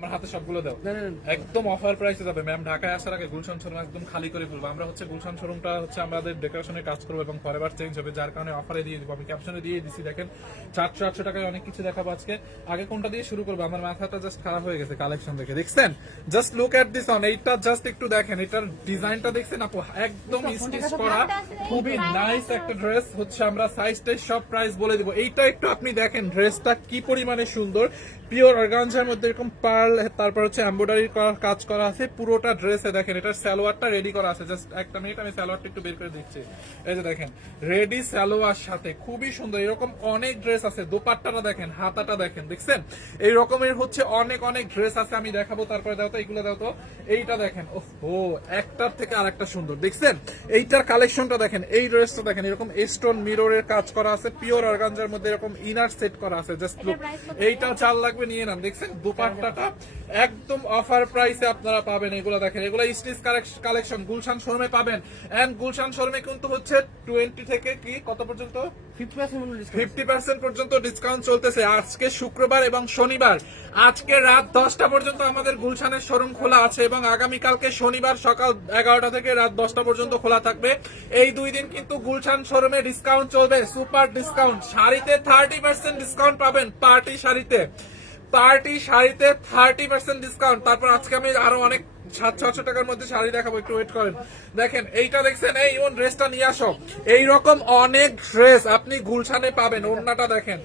আমার হাতে সবগুলো দাও। না, না, না। একদম অফার প্রাইসে যাবে। ম্যাম ঢাকায় আসার আগে গুলশান শোরুম একদম খালি করে ফেলব। আমরা হচ্ছে গুলশান শোরুমটা হচ্ছে আমাদের ডেকোরেশনের কাজ করব এবং ফরএভার চেঞ্জ হবে যার কারণে অফারে দিয়ে দিবো। আমি ক্যাপশনে দিয়ে দিচ্ছি দেখেন। চারশো আটশো টাকায় অনেক কিছু দেখাবো আজকে। আগে কোনটা দিয়ে শুরু করব? আমার মাথাটা জাস্ট খারাপ হয়ে গেছে কালেকশন দেখে। দেখছেন? Just look at this on এইটা জাস্ট একটু দেখেন। এটার ডিজাইনটা দেখছেন আপু? একদম স্টিচ করা। খুবই নাইস একটা ড্রেস হচ্ছে আমরা সাইজ টাইজ সব প্রাইস বলে দিব। এইটা একটু আপনি দেখেন ড্রেসটা কি পরিমাণে সুন্দর। পিওর অর্গানজার মধ্যে এরকম পার্ল তারপর হচ্ছে এমব্রয়ডারি কাজ করা আছে পুরোটা ড্রেসে দেখেন এটার সালোয়ারটা রেডি করা আছে জাস্ট একটা মিনিট আমি সালোয়ারটা একটু বের করে দিচ্ছি। এই যে দেখেন রেডি সালোয়ার সাথে খুবই সুন্দর এরকম অনেক ড্রেস আছে দোপাট্টাটা দেখেন হাতাটা দেখেন দেখছেন? এই রকমের হচ্ছে অনেক অনেক ড্রেস আছে আমি দেখাবো তারপরে দাও তো এইগুলো দাও তো। এইটা দেখেন ও একটার থেকে আরেকটা সুন্দর দেখছেন? এইটার কালেকশনটা দেখেন এই ড্রেসটা দেখেন এরকম স্টোন মিররের কাজ করা আছে পিওর অর্গানজার মধ্যে এরকম ইনার সেট করা আছে জাস্ট লুক এইটাও চাল লাগবে নিয়ে নেন। দেখছেন দুপাট্টাটা একদম অফার প্রাইসে আপনারা পাবেন। এগুলো দেখেন এগুলো স্টিচ কালেকশন গুলশান শোরুমে পাবেন। এন্ড গুলশান শোরুমে কিন্তু হচ্ছে টোয়েন্টি থেকে কি কত পর্যন্ত। ফিফটি পার্সেন্ট পর্যন্ত ডিসকাউন্ট চলতেছে আজকে শুক্রবার এবং শনিবার। আজকে রাত দশটা পর্যন্ত আমাদের গুলশানের শোরুম খোলা আছে এবং আগামীকালকে শনিবার সকাল এগারোটা থেকে রাত দশটা পর্যন্ত খোলা থাকবে। এই দুই দিন কিন্তু গুলশান শোরুমে ডিসকাউন্ট চলবে সুপার ডিসকাউন্ট শাড়িতে থার্টি পার্সেন্ট ডিসকাউন্ট পাবেন পার্টি শাড়িতে। পার্টি শাড়িতে থার্টি পার্সেন্ট ডিসকাউন্ট তারপর আজকে আমি আরও অনেক সাত ছশো টাকার মধ্যে শাড়ি দেখাবো, একটু ওয়েট করেন। দেখেন, এইটা দেখছেন, এই ওন ড্রেসটা নিয়ে আসো। এইরকম অনেক ড্রেস আপনি গুলশানে পাবেন, ওড়নাটা দেখেন।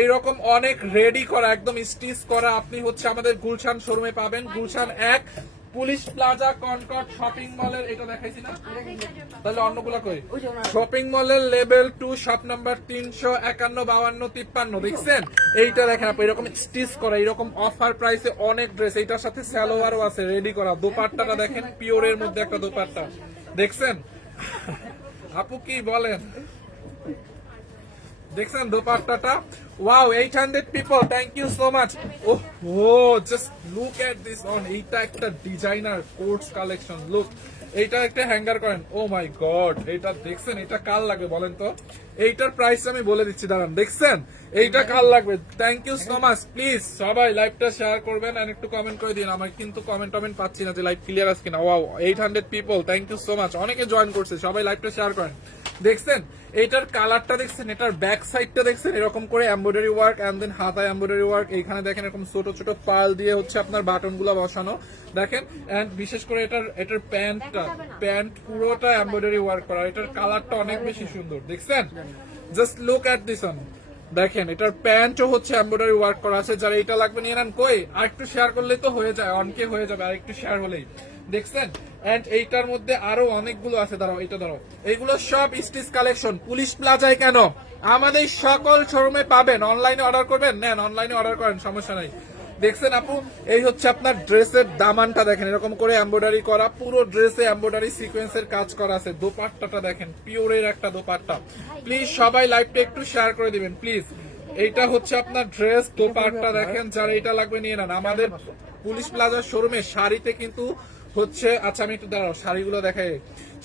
এইরকম অনেক রেডি করা, একদম স্টিচ করা আপনি হচ্ছে আমাদের গুলশান শোরুমে পাবেন। গুলশান এক পুলিশ প্লাজা কনকট শপিং মলের এটা দেখাইছি না? তাহলে অন্যগুলা কই? শপিং মলের লেভেল টু শপ নাম্বার তিনশো একান্ন বাউান্ন তিপ্পান্ন দেখছেন? এইটা দেখেন আপনি এরকম স্টিচ করা এরকম অফার প্রাইসে অনেক ড্রেস এইটার সাথে স্যালোয়ারও আছে রেডি করা। দোপাট্টাটা দেখেন পিওরের মধ্যে একটা দোপাট্টা। দেখছেন? আপু কি বলেন? দেখছেন দোপাট্টাটা? Wow eight hundred people thank you so much O just look at this on এইটা একটা ডিজাইনার কোর্স কালেকশন লুক এইটা একটা হ্যাঙ্গার করেন ও মাই গড এটা দেখছেন এটা কাল লাগবে বলেন তো? এইটার প্রাইস আমি বলে দিচ্ছি, দাঁড়ান, দেখছেন? এইটা কাল লাগবে? Thank you so much please সবাই লাইভটা শেয়ার করবেন আর একটু কমেন্ট করে দিন। আমার কিন্তু কমেন্ট টমেন্ট পাচ্ছি না যে লাইভ ক্লিয়ার আছে কিনা। Wow eight hundred people thank you so much অনেকে জয়েন করছে, সবাই লাইভটা শেয়ার করেন। দেখছেন? এটার কালারটা দেখছেন এটার ব্যাক সাইডটা দেখছেন এরকম করে এমব্রয়ডারি ওয়ার্ক এন্ড দেন হাতা এমব্রয়ডারি ওয়ার্ক এইখানে দেখেন এরকম ছোট ছোট পাল দিয়ে হচ্ছে আপনার বাটনগুলো বসানো। দেখেন এন্ড বিশেষ করে এটার এটার প্যান্টটা প্যান্ট পুরোটা এমব্রয়ডারি ওয়ার্ক করা এটার কালারটা অনেক বেশি সুন্দর দেখছেন? Just look at this one দেখেন এটার প্যান্টও হচ্ছে এমব্রয়ডারি ওয়ার্ক করা আছে যারা এটা লাগবে নিয়ে নেন কই? আর একটু শেয়ার করলেই তো হয়ে যায় অনকে হয়ে যাবে আর একটু শেয়ার হলেই। দেখছেন? এন্ড এইটার মধ্যে আরও অনেকগুলো আছে, দাঁড়াও এটা দাঁড়াও। এইগুলো সব স্টিচ কালেকশন পুলিশ প্লাজায় কেন? আমাদের সকল শোরুমে পাবেন। অনলাইনে অর্ডার করবেন? নেন অনলাইনে অর্ডার করেন, সমস্যা নাই। দেখছেন আপু? এই হচ্ছে আপনার ড্রেসের দামানটা দেখেন, এরকম করে এমব্রয়ডারি করা, পুরো ড্রেসে এমব্রয়ডারি সিকোয়েন্সের কাজ করা আছে। দোপাট্টাটা দেখেন পিওরের একটা দোপাট্টা। প্লিজ সবাই লাইভটা একটু শেয়ার করে দিবেন প্লিজ এইটা হচ্ছে আপনার ড্রেস দোপাট্টা দেখেন, যারা এটা লাগবে নিয়ে নেন। আমাদের পুলিশ প্লাজার শোরুমে শাড়িতে কিন্তু হচ্ছে আচ্ছা আমি একটু দাঁড়াও, শাড়িগুলো দেখাই।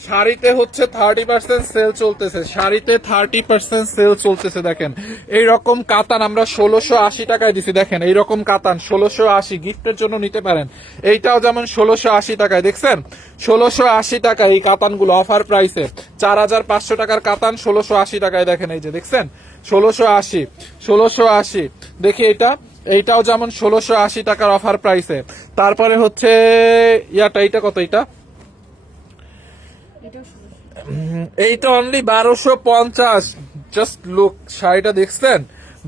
শাড়িতে হচ্ছে থার্টি পার্সেন্ট সেল চলতেছে। শাড়িতে থার্টি পার্সেন্ট সেল চলতেছে, দেখেন। এইরকম কাতান আমরা ষোলোশো আশি টাকায় দিছি, দেখেন, এইরকম কাতান, ষোলোশো আশি গিফটের জন্য নিতে পারেন। এইটাও যেমন ষোলোশো আশি টাকায়, দেখছেন? ষোলোশো আশি টাকা এই কাতানগুলো অফার প্রাইসে চার হাজার পাঁচশো টাকার কাতান ষোলোশো আশি টাকায়, দেখেন এই যে, দেখছেন? ষোলোশো আশি ষোলোশো আশি, দেখি এটা। এইটাও যেমন ষোলোশো আশি টাকার অফার প্রাইসে তারপরে হচ্ছে ইয়াটা এইটা কত। উম, এইটা অনলি বারোশো পঞ্চাশ। জাস্ট লুক শাড়িটা দেখছেন?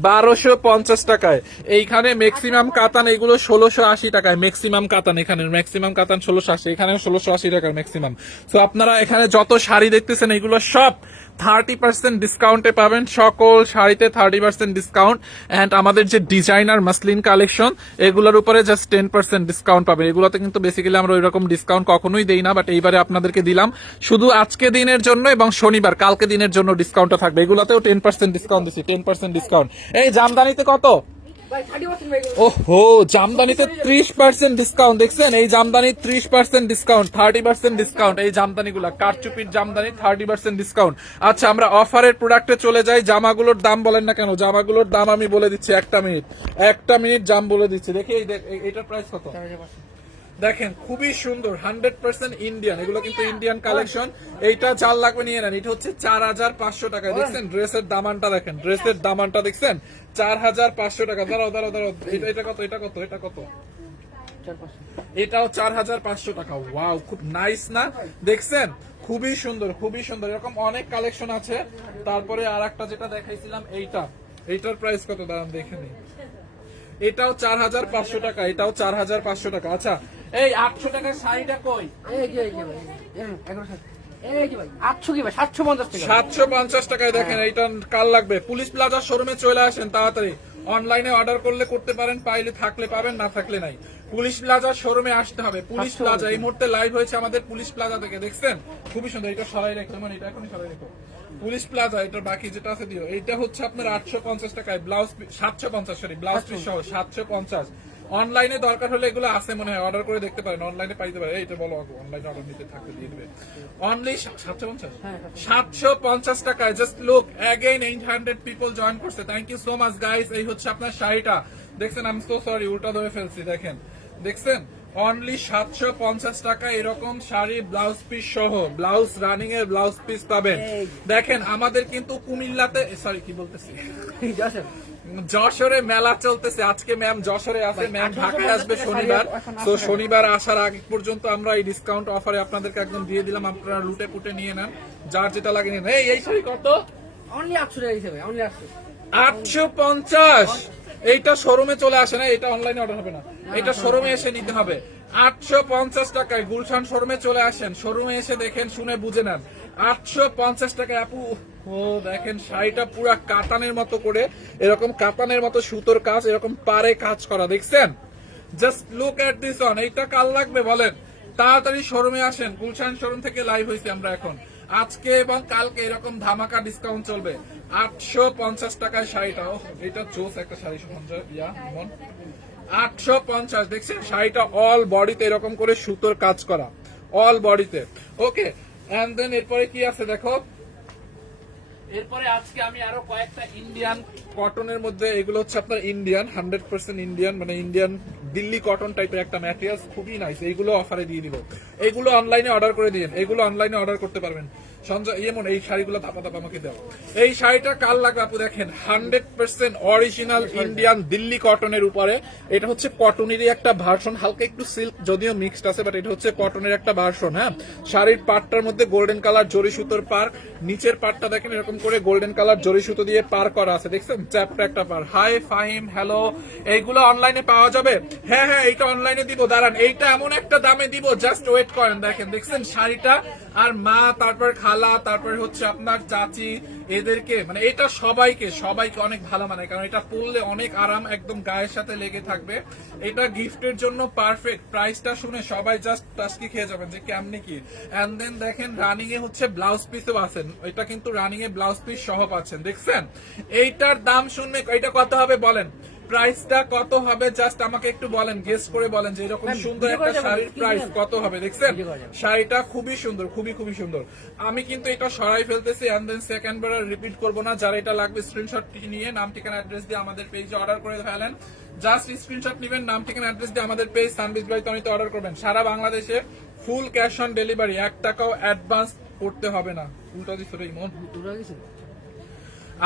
বারোশো পঞ্চাশ টাকায়। এইখানে ম্যাক্সিমাম কাতান এগুলো ষোলোশো আশি টাকায়। ম্যাক্সিমাম কাতান এখানে। ম্যাক্সিমাম কাতান ষোলোশো আশি। এখানে ষোলোশো আশি টাকার ম্যাক্সিমাম তো আপনারা এখানে যত শাড়ি দেখতেছেন এগুলো সব থার্টি পার্সেন্ট ডিসকাউন্টে পাবেন। সকল শাড়িতে থার্টি পার্সেন্ট ডিসকাউন্ট অ্যান্ড আমাদের যে ডিজাইনার মাসলিন কালেকশন এগুলোর উপরে জাস্ট টেন পার্সেন্ট ডিসকাউন্ট পাবেন। এগুলোতে কিন্তু বেসিক্যালি আমরা ওই রকম ডিসকাউন্ট কখনোই দিই না বাট এইবারে আপনাদেরকে দিলাম। শুধু আজকে দিনের জন্য এবং শনিবার, কালকে দিনের জন্য ডিসকাউন্টটা থাকবে। এগুলোতেও টেন পার্সেন্ট ডিসকাউন্ট দিচ্ছি টেন পার্সেন্ট ডিসকাউন্ট এই জামদানিতে কত? ওহো জামদানিতে ত্রিশ পার্সেন্ট ডিসকাউন্ট দেখছেন? এই জামদানি ত্রিশ percent discount thirty percent discount এই জামদানি গুলা কারচুপির জামদানি থার্টি পার্সেন্ট ডিসকাউন্ট আচ্ছা আমরা অফারের প্রোডাক্টে চলে যাই জামাগুলোর দাম বলেন না কেন? জামাগুলোর দাম আমি বলে দিচ্ছি একটা মিনিট একটা মিনিট জাম বলে দিচ্ছি। দেখি এটার প্রাইস কত? দেখেন খুবই সুন্দর হান্ড্রেড পার্সেন্ট ইন্ডিয়ান এগুলো কিন্তু ইন্ডিয়ান কালেকশন এইটা চার লাগবে নিয়ে নেন। এটা হচ্ছে চার হাজার পাঁচশো টাকা। দেখছেন ড্রেসের দামানটা দেখেন ড্রেসের দামানটা দেখছেন? চার হাজার পাঁচশো টাকা। দাঁড়াও দাঁড়াও দাঁড়াও। এটা কত এটা কত এটা কত? এটাও চার হাজার পাঁচশো টাকা। ওয়াও খুব নাইস না? দেখছেন খুবই সুন্দর খুবই সুন্দর। এরকম অনেক কালেকশন আছে। তারপরে আর একটা যেটা দেখাইছিলাম এইটা। এইটার প্রাইস কত? দাঁড়ান দেখে নিই। এটাও চার হাজার পাঁচশো টাকা এটাও চার হাজার পাঁচশো টাকা। আচ্ছা এই আটশো টাকার শাড়িটা কই? সাতশো পঞ্চাশ টাকায় দেখেন এইটা কাল লাগবে। পুলিশ প্লাজা শোরুমে চলে আসেন তাড়াতাড়ি। অনলাইনে অর্ডার করলে করতে পারেন পাইলে থাকলে পাবেন না থাকলে নাই। পুলিশ প্লাজা শোরুমে আসতে হবে। পুলিশ প্লাজা এই মুহূর্তে লাইভ হয়েছে আমাদের পুলিশ প্লাজা থেকে দেখছেন? খুবই সুন্দর এটা সরাই রেখো মানে এটা এখনই সরাই রেখো। পুলিশ প্লাজা এটা বাকি যেটা আছে দিও এইটা হচ্ছে আপনার আটশো পঞ্চাশ টাকায় ব্লাউজ সাতশো পঞ্চাশ সরি ব্লাউজ পিস সহ সাতশো পঞ্চাশ। অনলাইনে দরকার হলে এগুলো আছে মনে হয় অর্ডার করে দেখতে পারেন অনলাইনে পাইতে পারে এইটা বলো অনলাইনে অর্ডার নিতে থাকলে দিয়ে দিবে। অনলি সাতশো পঞ্চাশ? সাতশো পঞ্চাশ টাকায় just look again eight hundred people join করছে। Thank you so much guys এই হচ্ছে আপনার শাড়িটা। দেখছেন আমি সো সরি উল্টা ধরে ফেলছি দেখেন। দেখছেন? অনলি সাতশো পঞ্চাশ টাকা এরকম শাড়ি ব্লাউজ পিস সহ ব্লাউজ রানিং এর ব্লাউজ পিস পাবেন। দেখেন আমাদের কিন্তু কুমিল্লাতে সরি কি বলতেছি? যশোরে। মেলা চলতেছে। আজকে ম্যাম যশোরে আছে ম্যাম ঢাকায় আসবে শনিবার। তো শনিবার আসার আগে পর্যন্ত আমরা এই ডিসকাউন্ট অফারে আপনাদেরকে একদম দিয়ে দিলাম। আপনারা লুটে পুটে নিয়ে নেন। যার যেটা লাগে নিন। এই এই শাড়ি কত? অনলি আটশো টাকা হিসেবে অনলি আটশো। আটশো পঞ্চাশ। এইটা শোরুমে চলে আসে না এটা অনলাইনে অর্ডার হবে না। এটা শোরুমে এসে নিতে হবে। আটশো পঞ্চাশ টাকায় গুলশান শোরুমে চলে আসেন, শোরুমে এসে দেখেন, শুনে বুঝে নেন। আটশো পঞ্চাশ টাকায়, আপু, ও, দেখেন, শাড়িটা পুরা কাতানের মতো করে, এরকম কাতানের মতো সুতোর কাজ, এরকম পারে কাজ করা, দেখছেন? Just look at this one এইটা কাল লাগবে বলেন? তাড়াতাড়ি শোরুমে আসেন, গুলশান শোরুম থেকে লাইভ হয়েছি আমরা এখন। আজকে এবং কালকে এরকম ধামাকা ডিসকাউন্ট চলবে। আটশো পঞ্চাশ টাকায় শাড়িটা। ও এটা চোস একটা শাড়ি ইয়া মন আটশো পঞ্চাশ, দেখছেন? শাড়িটা অল বডিতে এরকম করে সুতোর কাজ করা। অল বডিতে ওকে এন্ড দেন এরপরে কি আছে দেখো? এরপরে আজকে আমি আরও কয়েকটা ইন্ডিয়ান কটনের মধ্যে, এগুলো হচ্ছে আপনার ইন্ডিয়ান হান্ড্রেড পার্সেন্ট ইন্ডিয়ান মানে ইন্ডিয়ান দিল্লি কটন টাইপের একটা ম্যাটেরিয়াল খুবই নাইস এইগুলো অফারে দিয়ে দিব। এগুলো অনলাইনে অর্ডার করে দিন এগুলো অনলাইনে অর্ডার করতে পারবেন। সঞ্জয় ইয়েমন এই শাড়িগুলো ধাপা ধাপা আমাকে দাও। এই শাড়িটা কাল লাগবে আপু দেখেন? Hundred percent original Indian Delhi কটনের উপরে। এটা হচ্ছে কটনেরই একটা ভার্সন হালকা একটু সিল্ক যদিও মিক্সড আছে বাট এটা হচ্ছে কটনের একটা ভার্সন হ্যাঁ? শাড়ির পাটটার মধ্যে গোল্ডেন কালার জরি সুতোর পার নিচের পাটটা দেখেন এরকম করে গোল্ডেন কালার জরি সুতো দিয়ে পার করা আছে দেখছেন? চ্যাপটা একটা পার। হাই ফাহিম হ্যালো এইগুলো অনলাইনে পাওয়া যাবে? হ্যাঁ হ্যাঁ এইটা অনলাইনে দিব দাঁড়ান এইটা এমন একটা দামে দিব জাস্ট ওয়েট করেন দেখেন দেখছেন? শাড়িটা আর মা, তারপর খালা, তারপর হচ্ছে আপনার চাচি, এদেরকে মানে এটা সবাইকে সবাইকে অনেক ভালো মানে কারণ এটা পরলে অনেক আরাম একদম গায়ের সাথে লেগে থাকবে। এটা গিফটের জন্য পারফেক্ট প্রাইসটা শুনে সবাই জাস্ট টাস্কি খেয়ে যাবেন যে কেমনি কি। এন্ড দেন দেখেন রানিং এ হচ্ছে ব্লাউজ পিসও আছেন। এটা কিন্তু রানিং এ ব্লাউজ পিস সহ পাচ্ছেন, দেখছেন? এইটার দাম শুনবে এটা কত হবে বলেন? প্রাইসটা কত হবে? জাস্ট আমাকে একটু বলেন গেস করে বলেন যে এরকম সুন্দর একটা শাড়ির প্রাইস কত হবে দেখছেন। শাড়িটা খুবই সুন্দর খুবই খুবই সুন্দর। আমি কিন্তু এটা সরাই ফেলতেছি এন্ড দেন সেকেন্ড বার রিপিট করব না। যারা এটা লাগবে স্ক্রিনশট নিয়ে নাম ঠিকানা অ্যাড্রেস দিয়ে আমাদের পেজে অর্ডার করে ফেলেন। জাস্ট স্ক্রিনশট নেবেন নাম ঠিকানা অ্যাড্রেস দিয়ে আমাদের পেজ সানবিজ বাই তনিতে অর্ডার করবেন। সারা বাংলাদেশে ফুল ক্যাশ অন ডেলিভারি এক টাকাও অ্যাডভান্স করতে হবে না। উল্টা দিচ্ছে রে ইমন। দূরে গেছে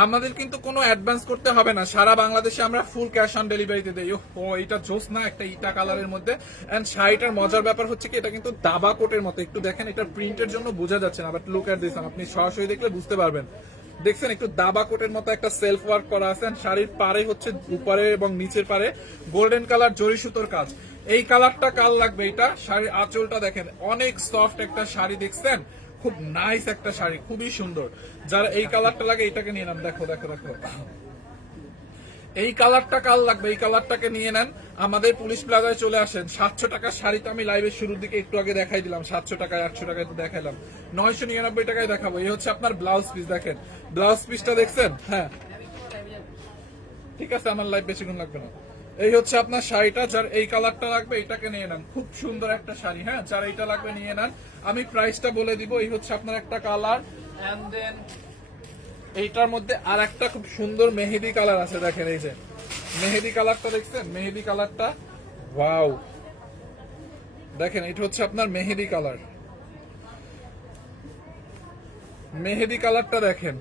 আমাদের কিন্তু কোনো অ্যাডভান্স করতে হবে না। সারা বাংলাদেশে আমরা ফুল ক্যাশ অন ডেলিভারিতে দেই। ও, এটা জোস না একটা ইটা কালারের মধ্যে। এন্ড শাড়িটার মজার ব্যাপার হচ্ছে কি, এটা কিন্তু দাবা কোটের মতো। একটু দেখেন, এটা প্রিন্টের জন্য বোঝা যাচ্ছে না বাট লুক এট দিস আপনি সরাসরি দেখলে বুঝতে পারবেন। দেখছেন, একটু দাবা কোটের মতো একটা সেলফ ওয়ার্ক করা আছে। শাড়ির পারে হচ্ছে উপরে এবং নিচের পারে গোল্ডেন কালার জরি সুতোর কাজ। এই কালারটা কাল লাগবে এটা? শাড়ির আঁচলটা দেখেন, অনেক সফট একটা শাড়ি দেখছেন? খুব নাইস একটা শাড়ি, খুবই সুন্দর। যারা এই কালারটা লাগে, এটাকে নিয়ে নাম দেখো দেখো দেখো। এই কালারটা কাল লাগবে? এই কালারটাকে নিয়ে নেন। আমাদের পুলিশ প্লাজায় চলে আসেন। সাতশো টাকার শাড়ি তো আমি লাইভের শুরুর দিকে একটু আগে দেখাই দিলাম। সাতশো টাকায়, আটশো টাকায় তো দেখাইলাম। নয়শো নিরানব্বই টাকায় দেখাবো। এই হচ্ছে আপনার ব্লাউজ পিস দেখেন। ব্লাউজ পিসটা দেখছেন? হ্যাঁ। ঠিক আছে, আমার লাইফ বেশিক্ষণ লাগবে না। এই হচ্ছে আপনার শাড়িটা, যার এই কালারটা লাগবে, এটাকে নিয়ে নেন। খুব সুন্দর একটা শাড়ি হ্যাঁ? যার এইটা লাগবে নিয়ে নেন। আমি প্রাইসটা বলে দিব, এই হচ্ছে আপনার একটা কালার এন্ড দেন এইটার মধ্যে আর একটা খুব সুন্দর মেহেদি কালার আছে, দেখেন এই যে। মেহেদি কালারটা দেখছেন? মেহেদি কালারটা ওয়াও দেখেন, এটা হচ্ছে আপনার মেহেদি কালার মেহেদি কালারটা দেখেন।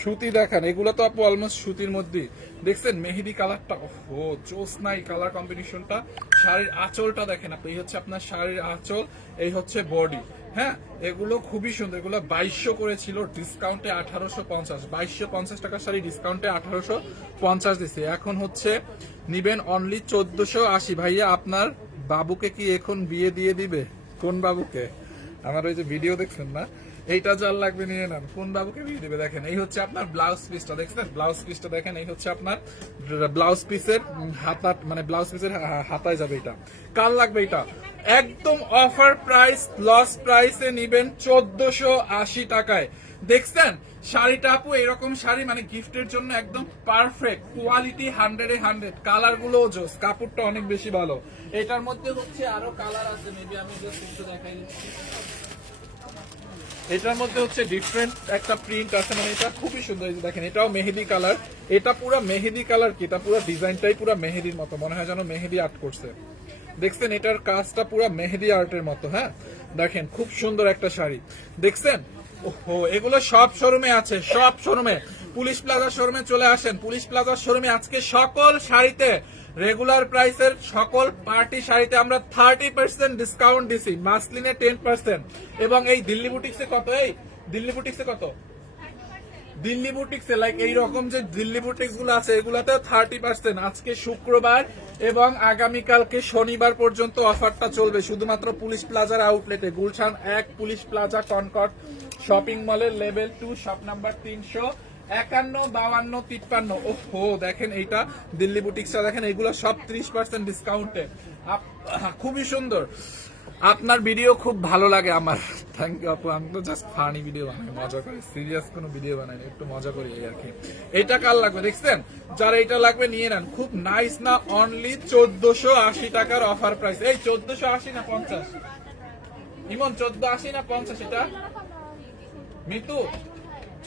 সুতি দেখেন, এগুলো তো আপু অলমোস্ট সুতির মধ্যে দেখছেন, মেহেদি কালারটা ও চোস নাই কালার কম্বিনেশনটা শাড়ির আঁচলটা দেখেন আপনি এই হচ্ছে আপনার শাড়ির আঁচল, এই হচ্ছে বডি হ্যাঁ? এগুলো খুবই সুন্দর, এগুলো বাইশশো করেছিল ডিসকাউন্টে আঠারোশো পঞ্চাশ, বাইশশো পঞ্চাশ টাকার শাড়ি ডিসকাউন্টে আঠারোশো পঞ্চাশ দিছে। এখন হচ্ছে নিবেন অনলি চোদ্দশো আশি। ভাইয়া, আপনার বাবুকে কি এখন বিয়ে দিয়ে দিবে? কোন বাবুকে? আমার ওই যে ভিডিও দেখছেন না? এইটা যার লাগবে নিয়ে নেন। কোন বাবুকে বিয়ে দেবে দেখেন, এই হচ্ছে আপনার ব্লাউজ পিসটা দেখছেন? ব্লাউজ পিসটা দেখেন, এই হচ্ছে আপনার ব্লাউজ পিসের হাতা মানে ব্লাউজ পিসের হাতায় যাবে এটা। কার লাগবে এটা? একদম অফার প্রাইস লস প্রাইসে নিবেন চোদ্দশো আশি টাকায়। দেখছেন? শাড়িটা আপু এরকম শাড়ি মানে গিফটের জন্য একদম পারফেক্ট কোয়ালিটি হান্ড্রেড এ হান্ড্রেড কালারগুলো জোস, কাপড়টা অনেক বেশি ভালো। এটার মধ্যে হচ্ছে আরও কালার আছে মেবি আমি জাস্ট একটু দেখাই দিচ্ছি। এটার মধ্যে হচ্ছে ডিফারেন্ট একটা প্রিন্ট আছে মানে এটা খুবই সুন্দর দেখেন, এটাও মেহেদি কালার এটা পুরো মেহেদি কালার কি? এটা পুরো ডিজাইনটাই পুরো মেহেদির মতো, মনে হয় যেন মেহেদি আর্ট করছে। দেখছেন, এটার কাজটা পুরো মেহেদি আর্টের মতো হ্যাঁ? দেখেন, খুব সুন্দর একটা শাড়ি। দেখছেন? ওহো, এগুলো সব শোরুমে আছে, সব শোরুমে। পুলিশ প্লাজার শোরুমে চলে আসেন। পুলিশ প্লাজার শোরুমে আজকে সকল শাড়িতে রেগুলার প্রাইসের সকল পার্টি শাড়িতে আমরা থার্টি পার্সেন্ট ডিসকাউন্ট দিছি। মাসলিনে টেন পার্সেন্ট এবং এই দিল্লি বুটিক্সে কত? এই দিল্লি বুটিক্সে কত? দিল্লি বুটিক্সে লাইক এই রকম যে দিল্লি বুটিক্সগুলো আছে এগুলাতে থার্টি পার্সেন্ট আজকে শুক্রবার এবং আগামীকালকে শনিবার পর্যন্ত অফারটা চলবে। শুধুমাত্র পুলিশ প্লাজার আউটলেটে গুলশান এক পুলিশ প্লাজা কনকট শপিং মলের লেভেল টু শপ নাম্বার তিনশো। একান্ন বাউান্ন তিপ্পান্ন। ওহো, দেখেন এইটা। দিল্লি বুটিক্সটা দেখেন এগুলো সব ত্রিশ পার্সেন্ট ডিসকাউন্টে খুবই সুন্দর। আপনার ভিডিও খুব ভালো লাগে আমার। থ্যাংক ইউ আপু। আমি তো জাস্ট ফানি ভিডিও বানাই, মজা করি। সিরিয়াস কোনো ভিডিও বানাই একটু মজা করি এই আর কি। এটা কার লাগবে দেখছেন? যারা এটা লাগবে, নিয়ে নেন। খুব নাইস না অনলি চোদ্দশো আশি টাকার অফার প্রাইস এই চোদ্দশো আশি না পঞ্চাশ? ইমন চোদ্দ আশি না পঞ্চাশ এটা? মিতু?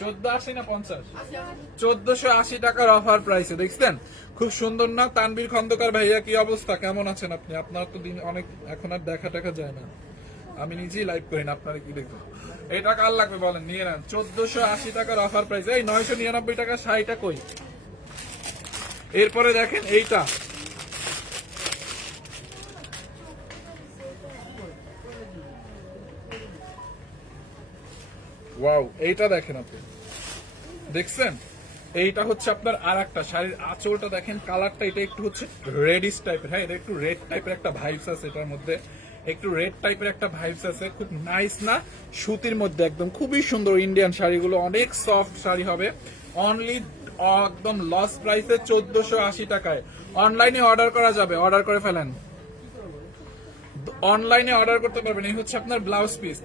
চোদ্দ আশি না পঞ্চাশ? চোদ্দশো আশি টাকার অফার প্রাইসে দেখছেন? খুব সুন্দর না? তানবীর খন্দকার ভাইয়া, কি অবস্থা? কেমন আছেন আপনি? আপনার তো দিন অনেক, এখন আর দেখা টাকা যায় না। আমি নিজেই লাইভ করি না, আপনারা কি দেখব এটা কার লাগবে বলেন? নিয়ে নেন। চোদ্দশো আশি টাকার অফার প্রাইস এই নয়শো নিরানব্বই টাকা শাড়িটা কই? এরপরে দেখেন এইটা। ওয়াও এইটা দেখেন আপনি। দেখছেন? এইটা হচ্ছে আপনার আর একটা শাড়ির আঁচলটা দেখেন, কালারটা এটা একটু হচ্ছে রেডিশ টাইপের হ্যাঁ এটা একটু রেড টাইপের একটা ভাইবস আছে এটার মধ্যে। একটু রেড টাইপের একটা ভাইবস আছে, খুব নাইস না? সুতির মধ্যে একদম, খুবই সুন্দর ইন্ডিয়ান শাড়িগুলো, অনেক সফট শাড়ি হবে। অনলি একদম লস প্রাইসে চোদ্দশো আশি টাকায়। অনলাইনে অর্ডার করা যাবে অর্ডার করে ফেলেন। অনলাইনে অর্ডার করতে পারবেন। এই হচ্ছে আপনার ব্লাউজ পিস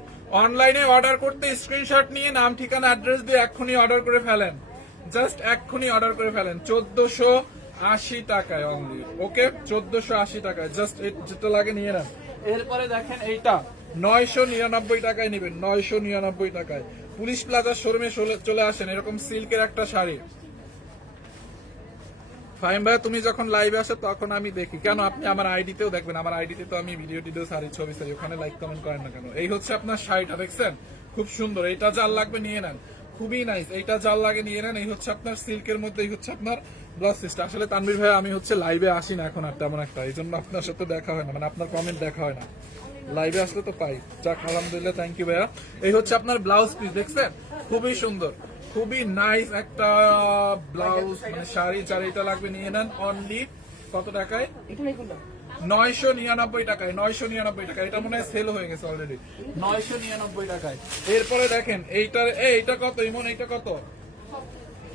অনলাইনে অর্ডার করতে স্ক্রিনশট নিয়ে নাম, ঠিকানা, অ্যাড্রেস দিয়ে এক্ষুনি অর্ডার করে ফেলেন। জাস্ট এক্ষুনি অর্ডার করে ফেলেন। চোদ্দশো আশি টাকায় অনলি ওকে চোদ্দশো আশি টাকায়। জাস্ট যেটা লাগে নিয়ে নেন। এরপরে দেখেন এইটা। নয়শো নিরানব্বই টাকায় নেবেন। নয়শো নিরানব্বই টাকায়। পুলিশ প্লাজার শোরুমে চলে আসেন। এরকম সিল্কের একটা শাড়ি। ফাইম ভাই তুমি যখন লাইভে আসো তখন আমি দেখি। কেন? আপনি আমার আইডিতেও দেখবেন। আমার আইডিতে তো আমি ভিডিও টিডিও সারি ছবি সারি ওখানে লাইক কমেন্ট করেন না কেন? এই হচ্ছে আপনার শাড়িটা, দেখছেন? খুব সুন্দর। এইটা যার লাগবে নিয়ে নেন। খুবই নাইস এইটা যার লাগে নিয়ে নেন, এই হচ্ছে আপনার সিল্কের মধ্যে, এই হচ্ছে আপনার ব্লাউজ পিসটা আসলে তানভীর ভাই আমি হচ্ছে লাইভে আসি না এখন আর তেমন একটা। এই জন্য আপনার সাথে দেখা হয় না। মানে আপনার কমেন্ট দেখা হয় না। লাইভে আসলে তো পাই। যাক, আলহামদুলিল্লাহ থ্যাংক ইউ ভাইয়া। এই হচ্ছে আপনার ব্লাউজ পিস দেখছেন? খুবই সুন্দর। খুবই নাইস একটা ব্লাউজ মানে শাড়ি যার এটা লাগবে নিয়ে নেন অনলি কত টাকায়? এটা নয়শো নিরানব্বই টাকায় নয়শো নিরানব্বই টাকায়। এটা মনে হয় সেল হয়ে গেছে অলরেডি নয়শো নিরানব্বই টাকায়। এরপরে দেখেন এইটার এই এইটা কত? ইমন এইটা কত?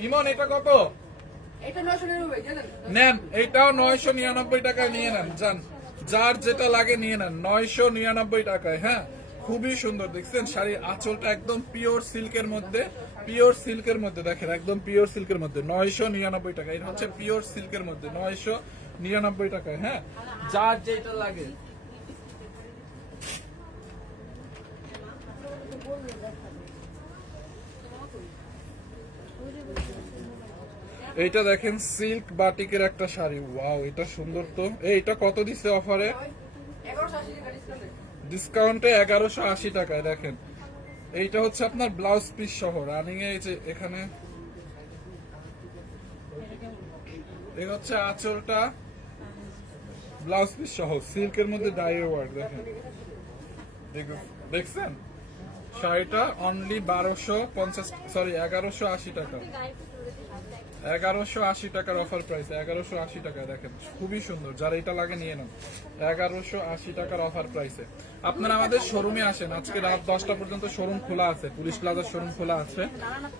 ইমন এটা কত? এটা নেন এইটাও নয়শো নিরানব্বই টাকায় নিয়ে নেন যান। যার যেটা লাগে নিয়ে নেন নয়শো নিরানব্বই টাকায় হ্যাঁ? খুবই সুন্দর দেখছেন? শাড়ির আঁচলটা একদম পিওর সিল্কের মধ্যে। পিওর সিল্কের মধ্যে দেখেন একদম পিওর সিল্কের মধ্যে। নয়শো নিরানব্বই টাকা। এটা হচ্ছে পিওর সিল্কের মধ্যে নয়শো নিরানব্বই টাকায় হ্যাঁ? যার যেটা লাগে। এইটা দেখেন সিল্ক বাটিকের একটা শাড়ি। ওয়াও এটা সুন্দর তো। এইটা কত দিছে অফারে? টাকা ডিসকাউন্টে এগারোশো আশি টাকায় দেখেন। এইটা হচ্ছে আপনার ব্লাউজ পিস সহ রানিং এ যে এখানে। এই হচ্ছে আঁচলটা ব্লাউজ পিস সহ, সিল্কের মধ্যে ডাইয়ের ওয়ার্ক দেখেন। দেখ- দেখছেন? শাড়িটা অনলি বারোশো পঞ্চাশ সরি এগারোশো আশি টাকা। এগারোশো আশি টাকার অফার প্রাইস এগারোশো আশি টাকা দেখেন, খুবই সুন্দর। যার এটা লাগে, নিয়ে নেন। এগারোশো আশি টাকার অফার প্রাইসে আপনারা আমাদের শোরুমে আসেন। আজকে রাত দশটা পর্যন্ত শোরুম খোলা আছে, পুলিশ প্লাজার শোরুম খোলা আছে।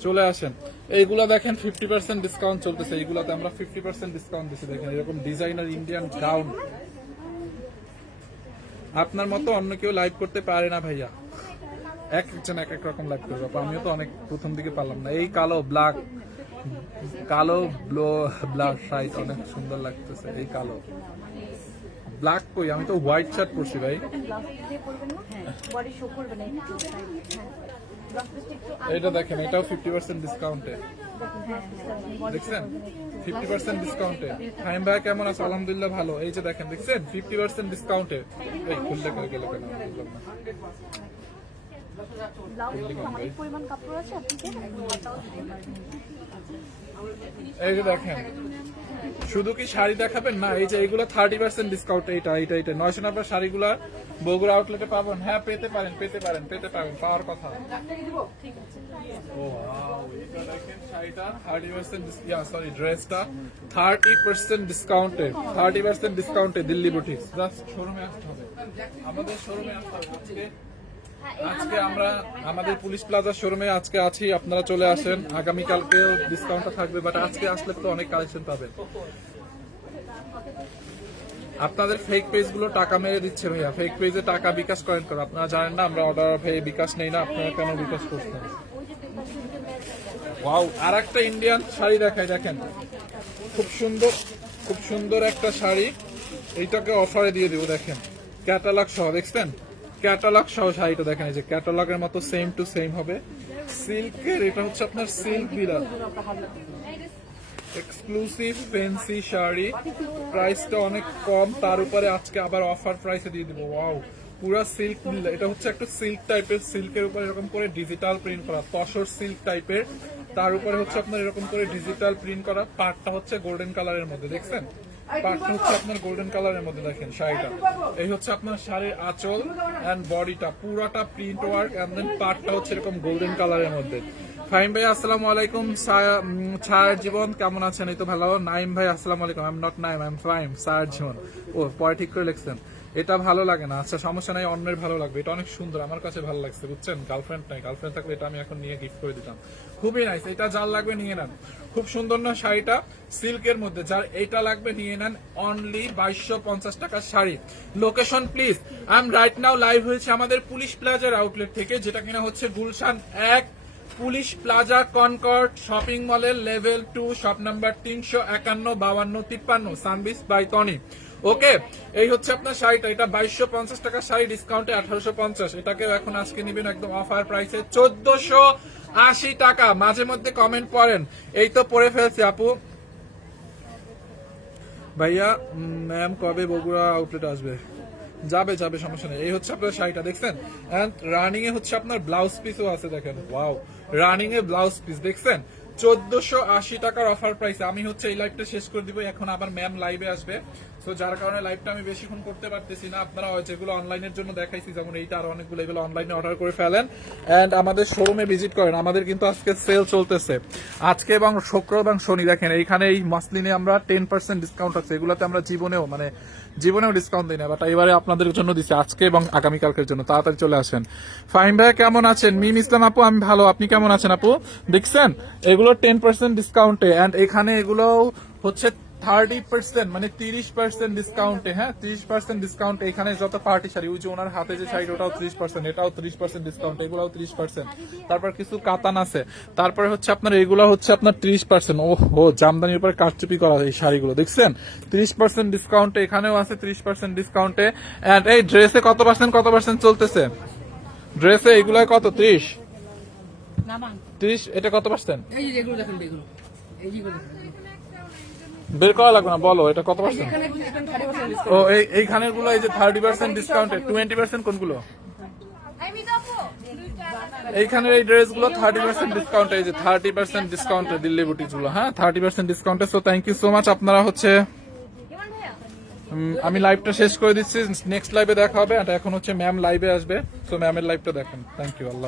চলে আসেন। এইগুলা দেখেন ফিফটি পার্সেন্ট ডিসকাউন্ট চলতেছে। এইগুলাতে আমরা ফিফটি পার্সেন্ট ডিসকাউন্ট দিচ্ছি দেখেন, এরকম ডিজাইনার ইন্ডিয়ান গাউন আপনার মতো অন্য কেউ লাইভ করতে পারে না, ভাইয়া। এক একজন এক এক রকম লাইভ করবে। আমিও তো অনেক প্রথম দিকে পারলাম না। এই কালো ব্ল্যাক কালো ব্লো ব্ল্যাক শাইট অনেক সুন্দর লাগতেছে, এই কালো। ব্ল্যাক কই? আমি তো হোয়াইট শার্ট পরছি ভাই। এটা দেখেন, এটাও ফিফটি পার্সেন্ট ডিসকাউন্টে দেখছেন? ফিফটি পার্সেন্ট ডিসকাউন্টে ফাইম ভাই, কেমন আছে? আলহামদুলিল্লাহ ভালো। এই যে দেখেন, দেখছেন? ফিফটি পার্সেন্ট ডিসকাউন্টে এই, খুললে করে গেল কেন? পরিমাণ কাপড় আছে, আপনি কি একদম হাতাও দিতে পারবেন এই যে দেখেন। শুধু কি শাড়ি দেখাবেন? না এই যে এইগুলো থার্টি পার্সেন্ট ডিসকাউন্ট এইটা এইটা এইটা। নয়শো নাম্বার শাড়িগুলা বগুড়া আউটলেটে পাবেন। হ্যাঁ পেতে পারেন পেতে পারেন পেতে পারেন পাওয়ার কথা। ও wow, এটা দেখেন শাড়িটা 30% ডিস- ড্রেসটা 30% ডিসকাউন্টে 30% ডিসকাউন্টে দিল্লি বুটিক জাস্ট শোরুমে আসতে হবে। আমাদের শোরুমে আসতে হবে আজকে আমরা আমাদের পুলিশ প্লাজার শোরুমে আজকে আছি, আপনারা চলে আসেন। আগামী কালকেও ডিসকাউন্টটা থাকবে বাট আজকে আসলে তো অনেক কালেকশন পাবেন। আপনাদের ফেক পেজগুলো টাকা মেরে দিচ্ছে ভাইয়া। ফেক পেজে টাকা বিকাশ করেন করে আপনারা জানেন না, আমরা অর্ডার পেয়ে বিকাশ নেই না, আপনারা কেন বিকাশ করছেন? ওয়াও আর একটা ইন্ডিয়ান শাড়ি দেখাই, দেখেন। খুব সুন্দর খুব সুন্দর একটা শাড়ি। এইটাকে অফারে দিয়ে দিব, দেখেন। ক্যাটালগ সহ, দেখছেন? ক্যাটালগ সহ শাড়িটা দেখেন এই যে ক্যাটালগের মতো সেম টু সেম হবে। সিল্কের এটা হচ্ছে আপনার সিল্ক বিলাস এক্সক্লুসিভ ফেন্সি শাড়ি। প্রাইসটা অনেক কম, তার উপরে আজকে আবার অফার প্রাইসে দিয়ে দিব। ওয়াও পুরা সিল্ক এটা হচ্ছে একটা সিল্ক টাইপের সিল্কের উপরে এরকম করে ডিজিটাল প্রিন্ট করা তসর সিল্ক টাইপের তার উপরে হচ্ছে আপনার এরকম করে ডিজিটাল প্রিন্ট করা। পাটটা হচ্ছে গোল্ডেন কালারের মধ্যে, দেখছেন? পাটটা হচ্ছে আপনার গোল্ডেন কালারের মধ্যে দেখেন শাড়িটা। এই হচ্ছে আপনার শাড়ির আঁচল এন্ড বডিটা পুরাটা প্রিন্ট ওয়ার্ক এন্ড দেন পাটটা হচ্ছে এরকম গোল্ডেন কালারের মধ্যে। ফাইম ভাই আসসালামু আলাইকুম। সার জীবন কেমন আছেন? এই তো ভালো। নাইম ভাই আসসালামু আলাইকুম। I am not Naim I am Faim সার জীবন। ও পরে ঠিক করে লিখছেন। এটা ভালো লাগে না। আচ্ছা সমস্যা নাই, অন্যের ভালো লাগবে। এটা অনেক সুন্দর, আমার কাছে ভালো লাগছে, বুঝছেন? গার্লফ্রেন্ড নাই গার্লফ্রেন্ড থাকলে এটা আমি এখন নিয়ে গিফট করে দিতাম। খুবই নাইস এটা যার লাগবে নিয়ে নেন। খুব সুন্দর না শাড়িটা? সিল্কের মধ্যে, যার এটা লাগবে নিয়ে নেন অনলি বাইশশো পঞ্চাশ টাকার sari. Location please I am right now live হয়েছে আমাদের পুলিশ প্লাজার আউটলেট থেকে, যেটা কিনা হচ্ছে গুলশান এক পুলিশ প্লাজা, কনকর্ড, শপিং মলের লেভেল টু, শপ নাম্বার তিনশো একান্ন, বাউান্ন, তিপ্পান্ন সানবিস বাই টনি। ওকে, এই হচ্ছে আপনার শাড়িটা। এটা বাইশশো পঞ্চাশ টাকা শাড়ি, ডিসকাউন্টে আঠারোশো পঞ্চাশ। এটাকে এখন আজকে নিবেন একদম অফার প্রাইসে চোদ্দশো আশি টাকা। মাঝে মধ্যে কমেন্ট করেন। এই তো পরে ফেলছি, আপু। ভাইয়া ম্যাম কবে বগুড়া আউটলেট আসবে? যাবে যাবে, সমস্যা নেই। এই হচ্ছে আপনার শাড়িটা, দেখছেন? এন্ড রানিং এ হচ্ছে আপনার ব্লাউজ পিসও আছে, দেখেন। ওয়াও রানিং এ ব্লাউজ পিস দেখছেন? চোদ্দশো আশি টাকার অফার প্রাইস আমি হচ্ছে এই লাইভটা শেষ করে দিব। এখন আবার ম্যাম লাইভে আসবে। তো যার কারণে লাইভটা আমি বেশিক্ষণ করতে পারতেছি না। আপনারা যেগুলো অনলাইনের জন্য দেখাইছি, যেমন এইটা আর অনেকগুলো এগুলো অনলাইনে অর্ডার করে ফেলেন। এন্ড আমাদের শোরুমে ভিজিট করেন। আমাদের কিন্তু আজকে সেল চলতেছে। আজকে এবং শুক্র এবং শনি, দেখেন, এইখানে এই মাসলিনে আমরা টেন পার্সেন্ট ডিসকাউন্ট আছে। এগুলোতে আমরা জীবনেও মানে জীবনেও ডিসকাউন্ট দিই না বাট এবারে আপনাদের জন্য দিচ্ছি আজকে এবং আগামীকালকের জন্য। তাড়াতাড়ি চলে আসেন। ফাহিম ভাই, কেমন আছেন? মিম ইসলাম আপু, আমি ভালো। আপনি কেমন আছেন আপু? দেখছেন? এগুলো টেন পার্সেন্ট ডিসকাউন্টে অ্যান্ড এখানে এগুলো হচ্ছে থার্টি পার্সেন্ট মানে তিরিশ পার্সেন্ট ডিসকাউন্টে হ্যাঁ? তিরিশ পার্সেন্ট ডিসকাউন্ট এখানে যত পার্টি শাড়ি ওই যে ওনার হাতে যে শাড়ি ওটাও ত্রিশ পার্সেন্ট এটাও ত্রিশ পার্সেন্ট ডিসকাউন্ট এগুলাও ত্রিশ পার্সেন্ট তারপর কিছু কাতান আছে। তারপরে হচ্ছে আপনার এগুলো হচ্ছে আপনার ত্রিশ পার্সেন্ট ও হো জামদানির উপরে কারচুপি করা এই শাড়িগুলো দেখছেন? ত্রিশ পার্সেন্ট ডিসকাউন্টে এখানেও আছে ত্রিশ পার্সেন্ট ডিসকাউন্টে অ্যান্ড এই ড্রেসে কত পার্সেন্ট কত পার্সেন্ট চলতেছে? ড্রেসে এগুলো কত? ত্রিশ? ত্রিশ এটা কত পার্সেন্ট এই দেখেন এগুলো এই যেগুলো দেখেন বের করা লাগবে না বলো এটা কত পার্সেন্ট ও এই এইখানেরগুলো এই যে থার্টি পার্সেন্ট ডিসকাউন্টে টোয়েন্টি পার্সেন্ট কোনগুলো? এইখানের এই ড্রেসগুলো থার্টি পার্সেন্ট ডিসকাউন্টে এই যে থার্টি পার্সেন্ট ডিসকাউন্টে দিল্লি বুটিকগুলো হ্যাঁ? থার্টি পার্সেন্ট ডিসকাউন্টে so thank you so much আপনারা হচ্ছে আমি লাইভটা শেষ করে দিচ্ছি। নেক্সট লাইভে দেখা হবে আর এখন হচ্ছে ম্যাম লাইভে আসবে। সো ম্যামের লাইভটা দেখেন। Thank you Allah.